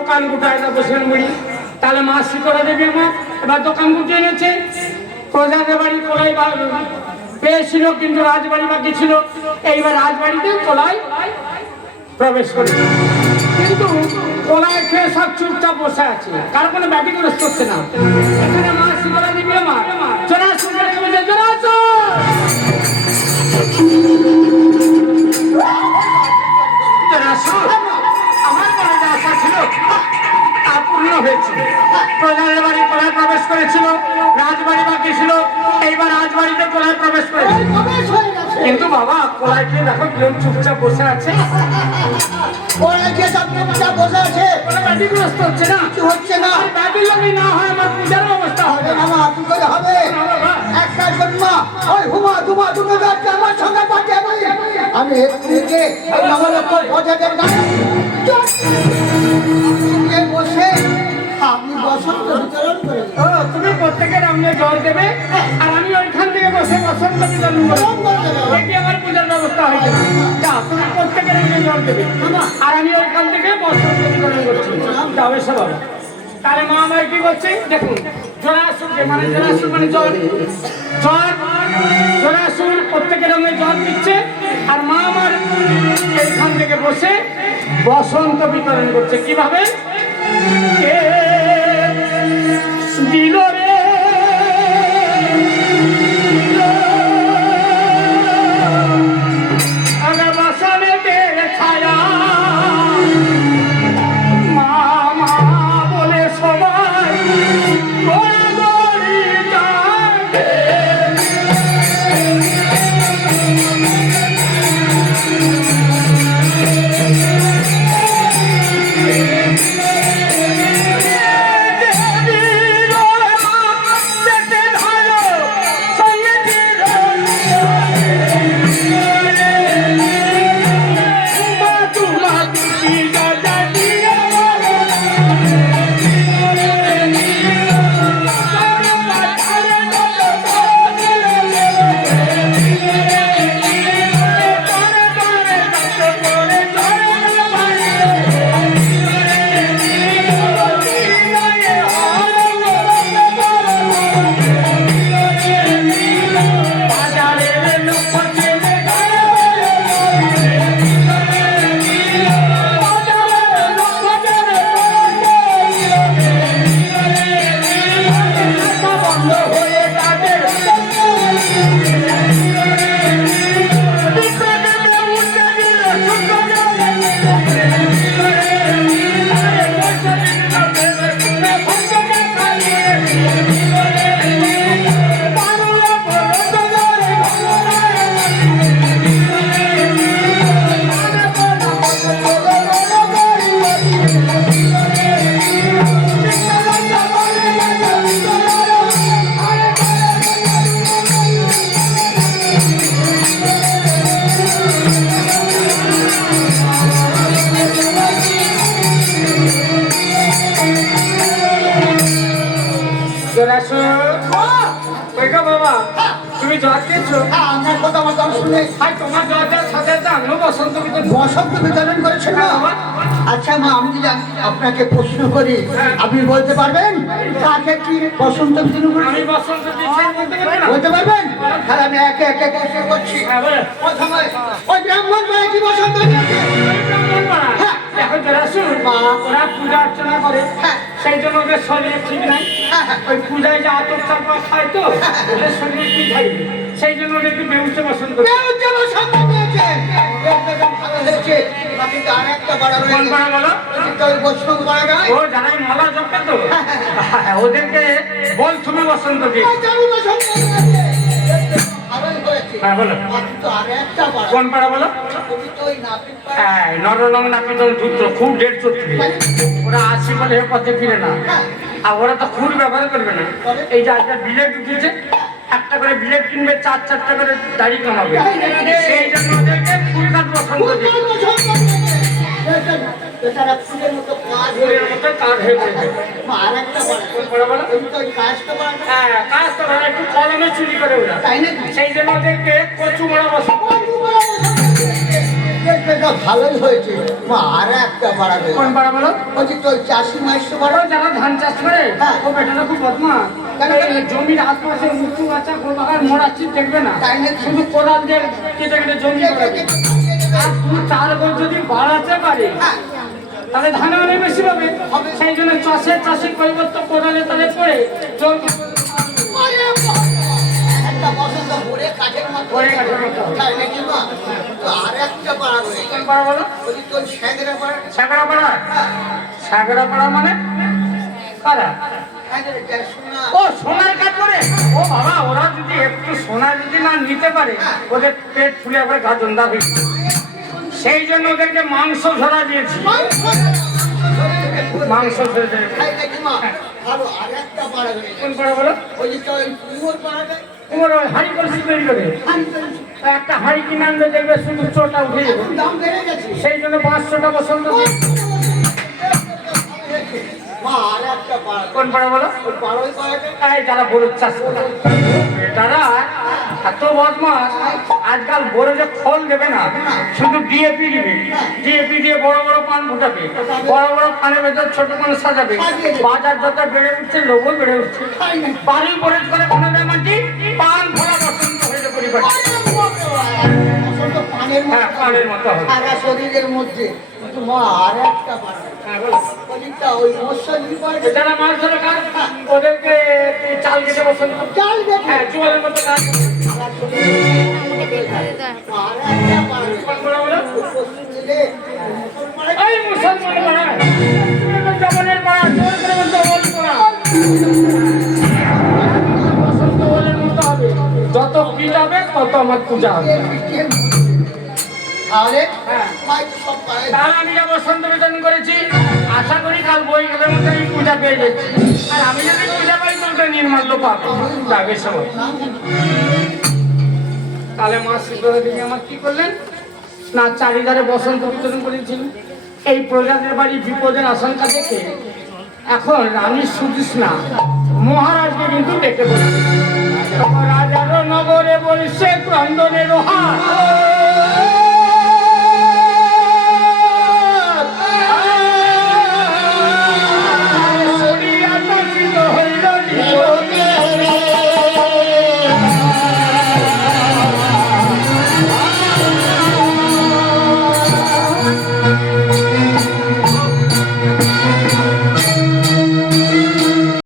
দোকান গুটায় না বসেন মুড়ি। তাহলে মা শীতলা দেবী আমার এবার দোকান গুটিয়ে এনেছে। প্রজাদের বাড়ি কোলাই পেয়েছিল, কিন্তু রাজবাড়ি বাকি ছিল। এইবার রাজবাড়িতে কোলাই প্রবেশ করেছে, কিন্তু কোলায় খেয়ে সব চুপচাপ বসে আছে, কার কোনো ব্যাটিং করছে না। এখানে মা শীতলা দেবী আমার চলে আসুন, চলে আসুন। আমার মনে যে আশা ছিল তা পূর্ণ হয়েছিল। প্রজাদের বাড়ি কোলায় প্রবেশ করেছিল, রাজবাড়ি বাকি ছিল। এইবার রাজবাড়িতে কোলায় প্রবেশ করেছে, কিন্তু বাবা কোলায় খেয়ে দেখো কেউ চুপচাপ বসে আছে। কোলায় খেয়ে সব চুপচাপ বসে আছে, কোনো ব্যাটিগ্রস্ত হচ্ছে না, কিছু হচ্ছে না। ব্যাটিং যদি না হয় আমার পূজার অবস্থা হবে না। মা কি করে হবে? এক কাজ করুন মা, ওই হুমা ধুমা দুটো যাচ্ছে আমার সঙ্গে পাঠিয়ে আমি এদিকে নবলক্ষ্মণ প্রজাদের গায়ে বসে আপনি বসন্ত বিতরণ করে। ও তুমি প্রত্যেকের রামনে জল দেবে, আর আমি ওইখান থেকে বসে বসন্ত বিতরণ করবো। এটি আমার পূজার ব্যবস্থা হয়েছে। যা তুমি প্রত্যেকের রামনে জল দেবে, আর আমি ওইখান থেকে বসন্ত বিতরণ করছি। যাবে সে বাবা। তাহলে মা আমার কি করছে দেখুন, জলাশুরকে মানে জলাশুর মানে জল জল জলাশুর প্রত্যেকের রঙে জল দিচ্ছে, আর মা আমার এইখান থেকে বসে বসন্ত বিতরণ করছে। কিভাবে দিল রে ছায়া মামা বলে সবাই তুমি জল দিচ্ছ? আমার কথা আমার গান শুনে তোমার জল দেওয়ার সাথে আমিও বসন্ত বিতরণ করেছেন না। আচ্ছা মা, আমি যদি আপনাকে প্রশ্ন করি আপনি বলতে পারবেন কাকে কি বসন্ত বিতরণ করেছেন? আমি বসন্ত বলতে পারবেন? তাহলে আমি একে একে প্রশ্ন করছি। প্রথমে ওই ব্রাহ্মণ পাড়ায় কি বসন্ত দিয়েছে? এখন যারা শুন মা ওরা পূজা অর্চনা করে, সেই জন্য ওদের শরীর ঠিক নাই। ওই পূজায় যে আতপ চাপা খায় তো ওদের শরীরে কি খাইবে, সেই জন্য ওদের একটু বেউচে বসন্ত বসন্ত দিয়েছে। ভালো হয়েছে। কিন্তু আর একটা পাড়া কোন পাড়া বলো? বৈষ্ণব পাড়া গায়। ও যারা মালা জপে তো ওদেরকে বল তুমি বসন্ত দিয়ে। হ্যাঁ বলো কোন পাড়া বলো? হ্যাঁ নরলং নাপিত পুত্র খুব দেড় চত্রি ওরা আসি বলে পথে ফিরে না, আর ওরা তো খুব ব্যবহার করবে না। এই যে আজকে বিলেট উঠেছে, একটা করে বিলেট কিনবে, চার চারটা করে দাড়ি কামাবে, সেই জন্য ওদেরকে ফুল কাট বসন্ত দিয়ে। ফুলের মতো কাজ হয়ে গেছে। হ্যাঁ কাজ তো একটু কলমে চুরি করে ওরা, সেই জন্য ওদেরকে কচু মারা বসন্ত। সেটা ভালোই হয়েছে মা। আর একটা পাড়া দেবে। কোন পাড়া বলো? ওই যে তোর চাষি মাইশো বড় পাড়া। যারা ধান চাষ করে হ্যাঁ। ও বেটাটা খুব বদমাস। কেন? এই জমির আশপাশে উঁচু গাছা গোলাকার মোড়াচ্ছি দেখবে না, তাই নাকি? শুধু কোদাল দিয়ে কেটে কেটে জমি করে দেবে। আর দু চার বছর যদি বাড়াতে পারে হ্যাঁ। তাহলে ধানে অনেক বেশি পাবে। সেই জন্য চাষির পরিবর্তন কোদালে তাহলে পড়ে জমি একটা বসন্ত ভরে কাঠের মতো পড়ে গেছে মতো। তাই নাকি মা? তো আর একটা পাড়া রয়েছে। কোন পাড়া বলো? ওই যে তোর স্যাঁদরা পাড়া। সাগরাপাড়া? সাগরাপাড়া মানে কারা? স্যাঁদরা শোনা। ও সোনার কাজ করে? ও বাবা, ওরা যদি একটু সোনা যদি না নিতে পারে ওদের পেট ফুলে আবার গাজন্দা হয়ে যায়। সেই জন্য ওদেরকে মাংস ধরা দিয়েছি। মাংস ধরে দেবে। তাই নাকি মা? ভালো আর একটা পাড়া রয়েছে। কোন পাড়া বলো? ওই যে তোর কুমোর পাড়াটা। তোমার ওই হাঁড়ি কলসি তৈরি করে একটা হাঁড়ি কিনে আনবে, দেখবে শুধু চোটা উঠে যাবে। এখন দাম বেড়ে গেছে। সেই জন্য 500টা পছন্দ। মা আর একটা পাড়া। কোন পাড়া বলো? ওই পাড়ায় পাড়াটা। এই যারা বড় চাষ করে তারা এত বদমাস, আজকাল বড় যে ফল দেবে না, শুধু ডিএপি দিবে। ডিএপি দিয়ে বড় বড় পান ফুটাবে, বড় বড় পানের ভেতর ছোট পান সাজাবে। বাজার যত বেড়ে উঠছে লোভও বেড়ে উঠছে। বাড়ি পরে করে কোনো মাটি পান ফলা বসন্ত হয়ে যাবে পরিবার। বসন্ত পানের মতো। হ্যাঁ, পানের মতো হবে। সারা শরীরের মধ্যে। কিন্তু মা আর একটা পাড়া। হ্যাঁ, বলো। ওইটা ওই মৎস্যজীবী পাড়াটা। যারা মাছ ধরে কাজ ওদেরকে চাল কেটে বসন্ত। চাল বেটে। হ্যাঁ, জোয়ারের মতো কাজ। সারা শরীরের মধ্যে। আর একটা পাড়া। কোন পাড়া বলো? ওই পশ্চিম দিকে মুসলমান পাড়া। এই মুসলমান পাড়া, জবনের পাড়া, জোর করে বলতে ওল পাড়া। বসন্ত ওলের মতো হবে। যত পিটাবে তত আমার পূজা হবে। তাহলে হ্যাঁ। মাই তো সব পাড়ায়। তার আমি যা বসন্ত বিতরণ করেছি, আশা করি কাল বইগুলোর মধ্যে আমি পূজা পেয়ে যাচ্ছি। আর আমি যদি পূজা পাই তো নির্মাল্য পাবো। যাবে সবাই। তাহলে মা শিবরাত্রি দিকে আমার কি করলেন না, চারিধারে বসন্ত বিতরণ করেছিল। এই প্রজাদের বাড়ি বিপদের আশঙ্কা দেখে এখন রানী সুতৃষ্ণা মহারাজকে কিন্তু ডেকে বলছে, রাজার নগরে বলছে ক্রন্দনের হার।